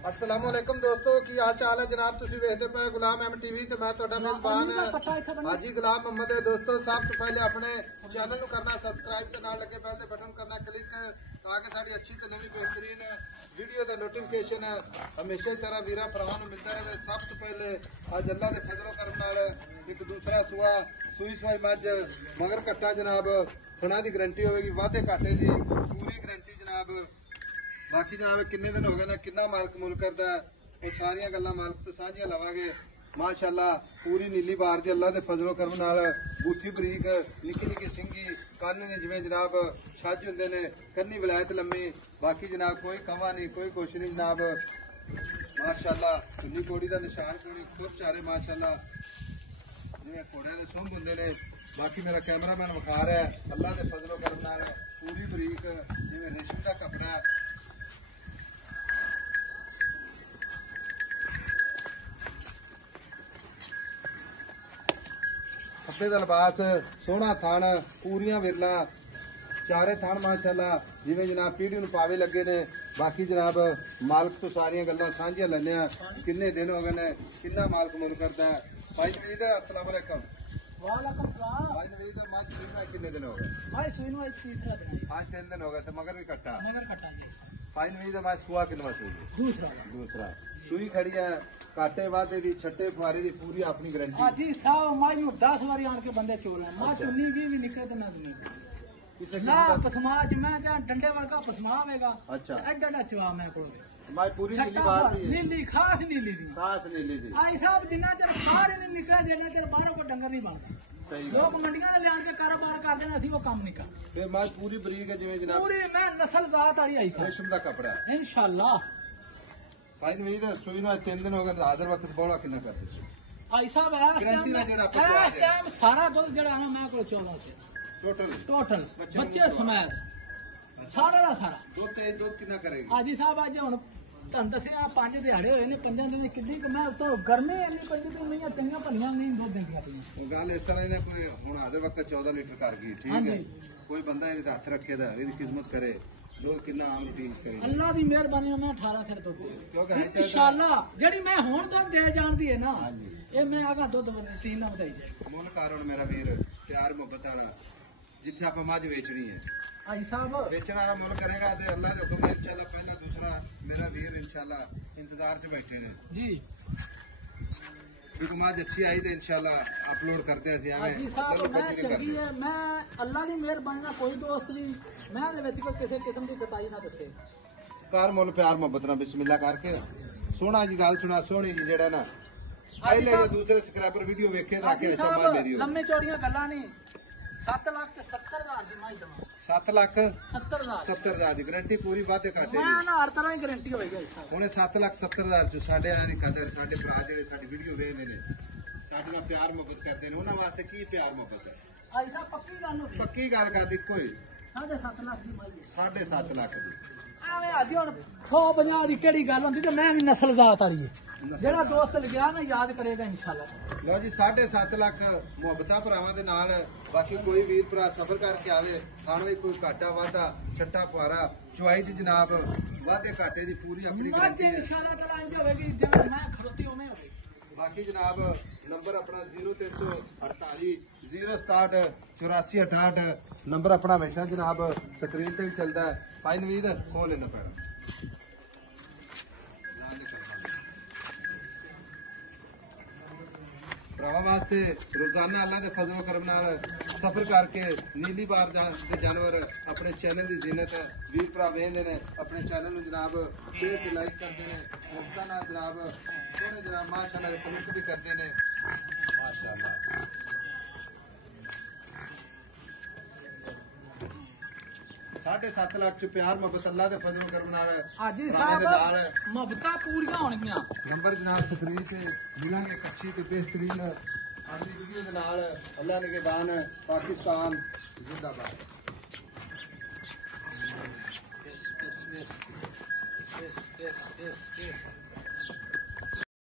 अस्सलाम वालेकुम दोस्तों की हाल चाल है जनाब। तुसी वेखदे पे गुलाम एम टीवी ते मैं तुहाडा मेजबान हाजी गुलाम मोहम्मद है। दोस्तों सब तो पहले अपने चैनल को करना सब्सक्राइब ते नाल लगे बेल दे बटन करना क्लिक ताकि साडी अच्छी ते नवी बेहतरीन वीडियो दा नोटिफिकेशन हमेशा तरह वीरा भरावां नूं मिलदा रहे। सब तो पहले अज अल्लाह दे फजलो करम नाल एक दूसरा सुआ सूई सुई मज मगर कट्टा जनाब थणा दी गारंटी होगी, वाधे घाटे दी पूरी गारंटी जनाब। बाकी जनाब किन्ने दिन हो गए ना किन्ना मालक मुल करदा है वो सारिया गल्लां मालक तो साझियां लवांगे। माशाअल्लाह पूरी नीली बार दी अल्लाह दे फजलो करम नाल बूथी बरीक निक्की निक्की सिंगी कान ने जिवें जनाब छज हुंदे ने, कन्नी विलायत लम्मी। बाकी जनाब कोई कमा नहीं कोई कुछ नहीं जनाब। माशाअल्लाह चुन्नी कोड़ी दा निशान कोड़ी खुद चारे माशाअल्लाह जिवें घोड़ियां दे सुंभ हुंदे ने। बाकी मेरा कैमरामैन विखा रहा है अल्लाह दे फजलो करम नाल पूरी बरीक जिवें रेशम दा कपड़ा है। कपड़े का लिबास सोहना थान पूरियां विरला चारे थान माशाअल्लाह जिवें जनाब पीढ़ी नूं पावे लगे ने। बाकी जनाब मालक तो सारियां गल्लां सांझियां लैने आ। किन्ने दिन हो गए ने किन्ना मालक मुल करदा है। भाई नवीद अस्सलाम वालेकुम। वालेकुम सलाम। भाई नवीद मां सुई किन्ने दिन हो गए? भाई सुई नूं तीसरा दिन है। आज 3 दिन हो गए तो मगर भी कट्टा जी। भाई नवीद मां सुआ किनवा सुई? दूसरा सुई खड़ी है काटे वादे दी छट्टे फुआरे दी पूरी अपनी गारंटी। जी साहब मां नूं 10 बारी आन के बंदे चोल है। मां चुन्नी भी निकले तो ना दुनी ला पसमा च मैं क्या डंडे वर्गा पसमा आवेगा। अच्छा एडा एडा चवा मैं कोल मां पूरी नीली बात दी नीली खास नीली दी आई साहब जिन्ना चर सारे ने निकले देना चर बाहरों को डंगर नहीं बनता। लोग मंडियां ले आन के कारोबार करते हैं, असं वो काम नहीं करते। फिर मां पूरी बरीक है जिवें जनाब पूरी मैं नस्ल जात वाली आई रेशम दा कपड़ा इंशाअल्लाह। भाई नवीद सुई नूं 3 दिन हो गए हाजिर वक्त बौला किन्ना करदे? आई साहब इस टाइम सारा दुध जड़ा ना मैं को 14 से टोटल बच्चे समेत सारा का सारा दुध कितना करेगी? हाजी साहब अज हम तुम दसिया 5 दिहाड़े हुए ने 5 दिन कि मैं तो गर्मी इन्नी पई तो मैं चंगा भलियां नहीं दुध देंदियां पईयां। गल इस तरह ने कोई हुण हाजिर वक्त 14 लीटर कर गई ठीक है। कोई बंदा इहदे हथ रखे दा इहदी खिदमत करे दुध कितना आम रूटीन करे अल्लाह दी मेहरबानी मैं 18 सिर दुध इंशाअल्लाह जेड़ी मैं हुण दुध दे जानदी है ना ये मैं आगा दुध रूटीन ना बताई जाए। मुल कारण मेरा वीर प्यार मोहब्बत वाला जिथे आप मज वेचनी है आई साहब वेचना वाला मुल करेगा तो अल्लाह के हुक्म इंशाअल्लाह पहला दूसरा मेरा वीर इंशाअल्लाह इंतजार से बैठे ने जी। एक मज अच्छी आई तो इंशाअल्लाह अपलोड करते हैं जी साहब मैं चंगी है मैं अल्लाह की मेहरबानी ना कोई दोस्त जी मैं कोई किसी किस्म की कताई ना दसे कर मुल प्यार मोहब्बत ना बिस्मिल्लाह करके सोहना जी गल सुना सोहनी जी जेड़ा ना पहले जो दूसरे सब्सक्राइबर वीडियो वेखे रखे मेरी लम्बे चौड़ियां गल्लां नहीं 7,70,000 की माई दवा 7,70,000 की गारंटी पूरी वादे घाटे मैं ना हर तरह की गारंटी होएगी। हुणे 7,70,000 च साडे आया दी कदर साडे भरा जेड़े साडी वीडियो देखदे ने साडे नाल प्यार मोहब्बत करदे ने उन्हां वास्ते की प्यार मोहब्बत है। आई साहब पक्की गल कर दी कोई 7.5 लाख की माई 7.5 लाख दी ਐਵੇਂ ਆਜੀ ਹੁਣ 150 ਦੀ ਕਿਹੜੀ ਗੱਲ ਹੁੰਦੀ ਤੇ ਮੈਂ ਵੀ ਨਸਲ ਜ਼ਾਤ ਵਾਲੀ ਹੈ ਜਿਹੜਾ ਦੋਸਤ ਲਿਖਿਆ ਨਾ ਯਾਦ ਕਰੇਗਾ ਇੰਸ਼ਾਅੱਲਾ। ਲਓ ਜੀ 7.5 ਲੱਖ ਮੁਹੱਬਤਾਂ ਭਰਾਵਾਂ ਦੇ ਨਾਲ। ਬਾਕੀ ਕੋਈ ਵੀਰ ਭਰਾ ਸਫਰ ਕਰਕੇ ਆਵੇ ਖਾਣ ਵਿੱਚ ਕੋਈ ਘਾਟਾ ਵਾਧਾ ਛੱਟਾ ਪੁਆਰਾ ਚੁਆਈ ਚ ਜਨਾਬ ਵਾਧੇ ਘਾਟੇ ਦੀ ਪੂਰੀ ਆਪਣੀ ਗਾਰੰਟੀ ਇੰਸ਼ਾਅੱਲਾ ਤਾਲਾ ਇੰਜ ਹੋਵੇਗੀ ਜਿਵੇਂ ਮੈਂ ਖੜੋਤੀ ਉਵੇਂ ਹੋਵੇਗੀ। बाकी जनाब नंबर अपना 0348 067 8468 नंबर अपना हमेशा जनाब स्क्रीन पे भी चलता है। भाई नवीद खोल लेना पैना भरावां वास्ते रोजाना अल्लाह के फजलो करम नाल सफर करके नीली बार के जानवर अपने चैनल की जीनत वीर भरा वेखदे ने अपने चैनल नूं जनाब शेयर ते लाइक करते हैं मुफ्तां नाल जनाब सोहने जनाब माशाअल्लाह कमेंट भी करते हैं माशाअल्लाह। 7.5 लाख च प्यार मोहब्बत अल्लाह के फजलो करम नाल हाजी साहब मोहब्बतां पूरीआं होणगीआं। नंबर जनाब स्क्रीन ते मिलांगे कच्ची ते बेहतरीन अगली वीडियो दे नाल। अल्लाह निगहबान पाकिस्तान जिंदाबाद।